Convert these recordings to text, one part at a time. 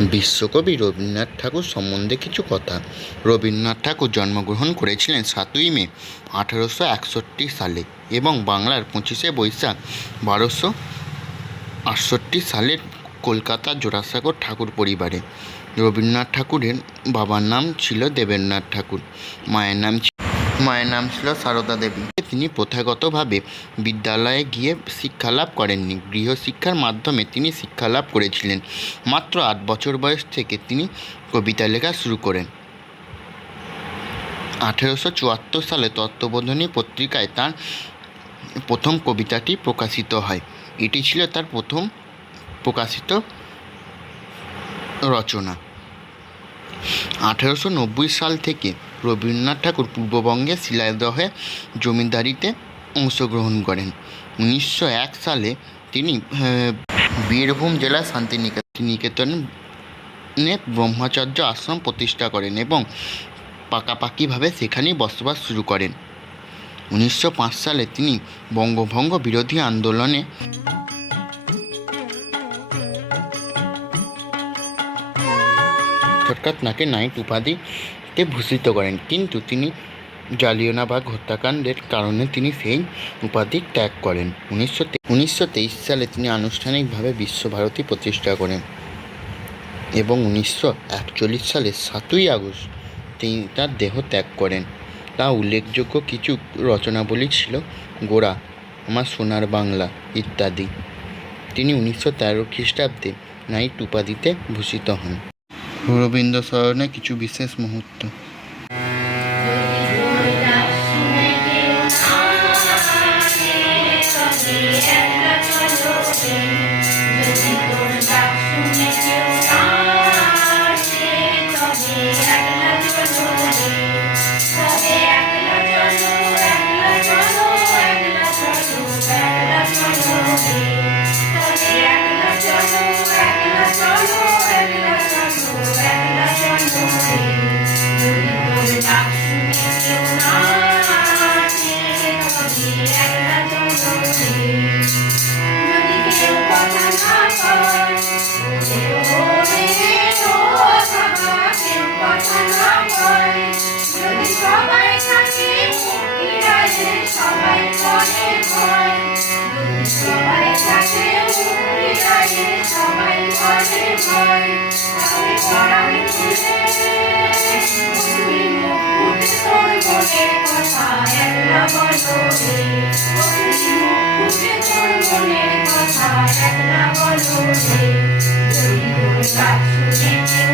বিশ্বকবি রবীন্দ্রনাথ ঠাকুর সম্বন্ধে কিছু কথা। রবীন্দ্রনাথ ঠাকুর জন্মগ্রহণ করেছিলেন সাতই মে, আঠারোশো একষট্টি সালে এবং বাংলার পঁচিশে বৈশাখ, বারোশো আটষট্টি সালের কলকাতা জোড়াসাঁকোর ঠাকুর পরিবারে। রবীন্দ্রনাথ ঠাকুরের বাবার নাম ছিল দেবেন্দ্রনাথ ঠাকুর। মায়ের নাম মায়ের নাম ছিল সারদা দেবী। তিনি প্রথাগতভাবে বিদ্যালয়ে গিয়ে শিক্ষালাভ করেননি। গৃহশিক্ষার মাধ্যমে তিনি শিক্ষালাভ করেছিলেন। মাত্র আট বছর বয়স থেকে তিনি কবিতা লেখা শুরু করেন। আঠেরোশো চুয়াত্তর সালে তত্ত্ববোধনী পত্রিকায় তার প্রথম কবিতাটি প্রকাশিত হয়। এটি ছিল তার প্রথম প্রকাশিত রচনা। আঠেরোশো নব্বই সাল থেকে রবীন্দ্রনাথ ঠাকুর পূর্ববঙ্গে শিলাদহে জমিদারিতে অংশগ্রহণ করেন। উনিশশো এক সালে তিনি বীরভূম জেলার শান্তিনিকেতনে ব্রহ্মচর্য আশ্রম প্রতিষ্ঠা করেন এবং পাকাপাকিভাবে সেখানেই বসবাস শুরু করেন। উনিশশো পাঁচ সালে তিনি বঙ্গভঙ্গ বিরোধী আন্দোলনে সরকার তাঁকে নাইট উপাধিতে ভূষিত করেন। কিন্তু তিনি জালিয়ানবাগ হত্যাকাণ্ডের কারণে তিনি সেই উপাধি ত্যাগ করেন। উনিশশো উনিশশো তেইশ সালে তিনি আনুষ্ঠানিকভাবে বিশ্বভারতী প্রতিষ্ঠা করেন এবং উনিশশো একচল্লিশ সালের সাতই আগস্ট তিনি তার দেহ ত্যাগ করেন। তা উল্লেখযোগ্য কিছু রচনাবলী ছিল গোড়া, আমার সোনার বাংলা ইত্যাদি। তিনি উনিশশো তেরো খ্রিস্টাব্দে নাইট উপাধিতে ভূষিত হন। রবীন্দ্র স্মরণে কিছু বিশেষ মুহূর্ত। কথা একলা বলো তুমি রে যদি তোর কাজ শুনে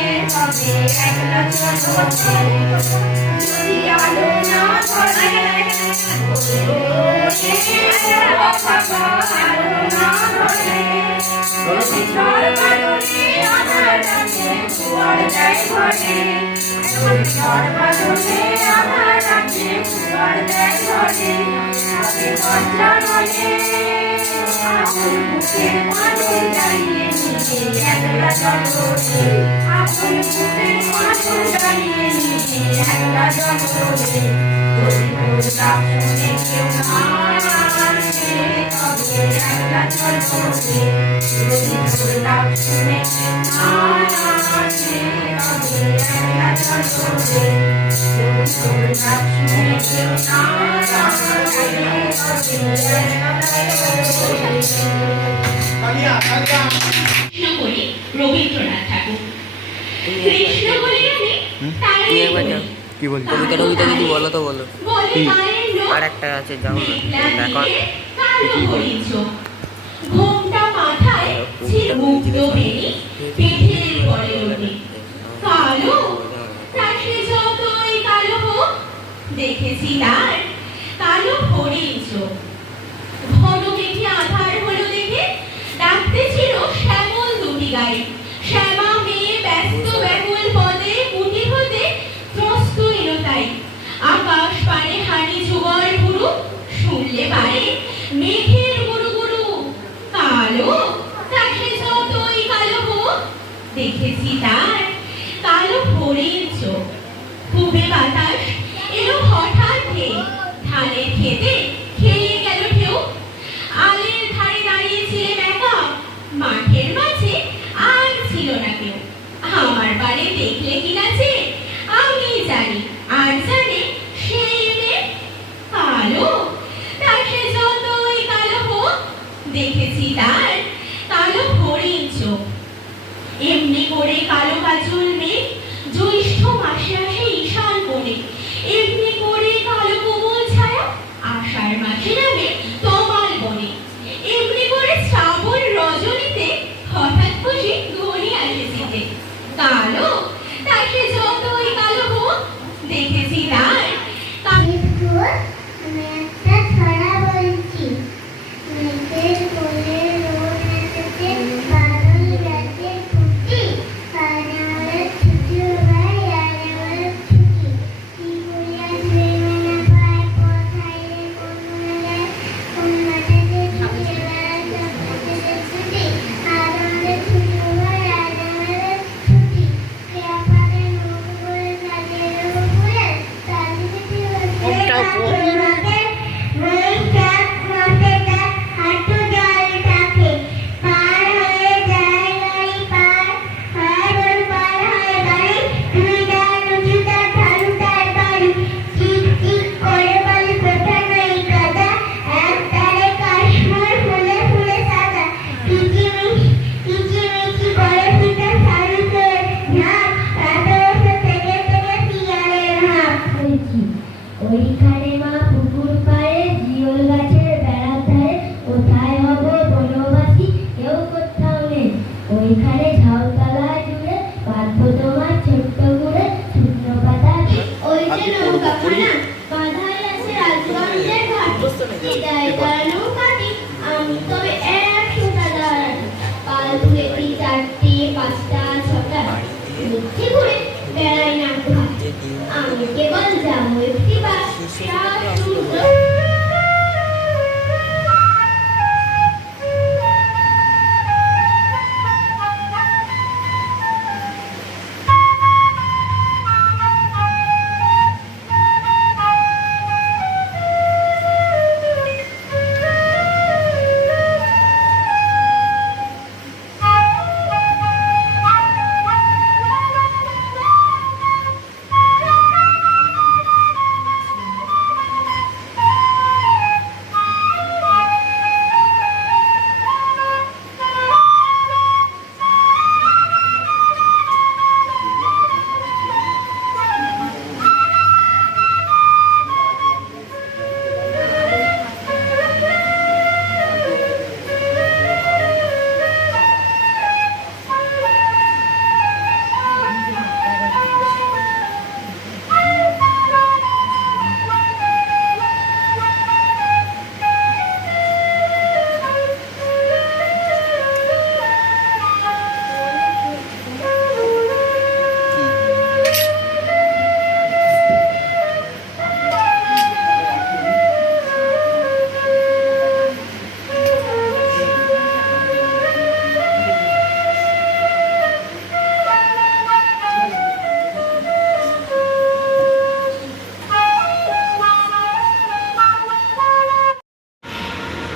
তলে একলা চলরে যদি আলো না ধরে আলো না ধরে যদি সর্বালোকে আধার রাখে কুয়ার যায় ঘরে যদি সর্বালোকে আধার রাখে কুয়ার যায় ঘরে তবে কঞ্চা নলে আপন বুকে মাথুর দাঁড়িয়ে নিয়ে একলা জগতে আপন বুকে মাথুর দাঁড়িয়ে নিয়ে একলা জগতে কেউ না শুনে কেউ না বলে বলে কি বলছো? কবিতা টবিতা যদি বলো তো বলো। বলে আর একটা আছে যাও না। দেখো। কালো হরিচ ঘোমটা মাথায় ছিল মুক্ত বেনি পিঠের পরে ওঠে কালো? তা সে যতই কালো হোক দেখেছি তার কালো হরিণ চোখ ঘন মেঘে আধার হলো দেখে ডাকতে ছিল শ্যামল দুটি গাড়ি শ্যামা মেয়ে ব্যস্ত ব্যাকুল পদে মুটি হতে ত্রস্ত এলো তাই। আকাশ পানে হানি যুগল গুরু শুনলে পারে মেঘের গুরু গুরু কালো তাকে যতই কালো হোক, দেখেছি তার কালো হরিণ চোখ খুবে বাতাস এলো হঠাৎ 祝你铁定 ওইখানে মা পুকুর পাড়ে জিওল গাছের বেড়ার ধারে কোথায় হব বনবাসী? কেউ কোথাও নেই। ওইখানে ঝাউতলা জুড়ে বাঁধবো তোমার ছোট্ট গুড়ে শুকনো পাতা। ওই যে নৌকাখানা বাঁধাই আছে রাজগঞ্জের ঘাট। কেবল যাব একটি বাস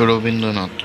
রবীন্দ্রনাথ।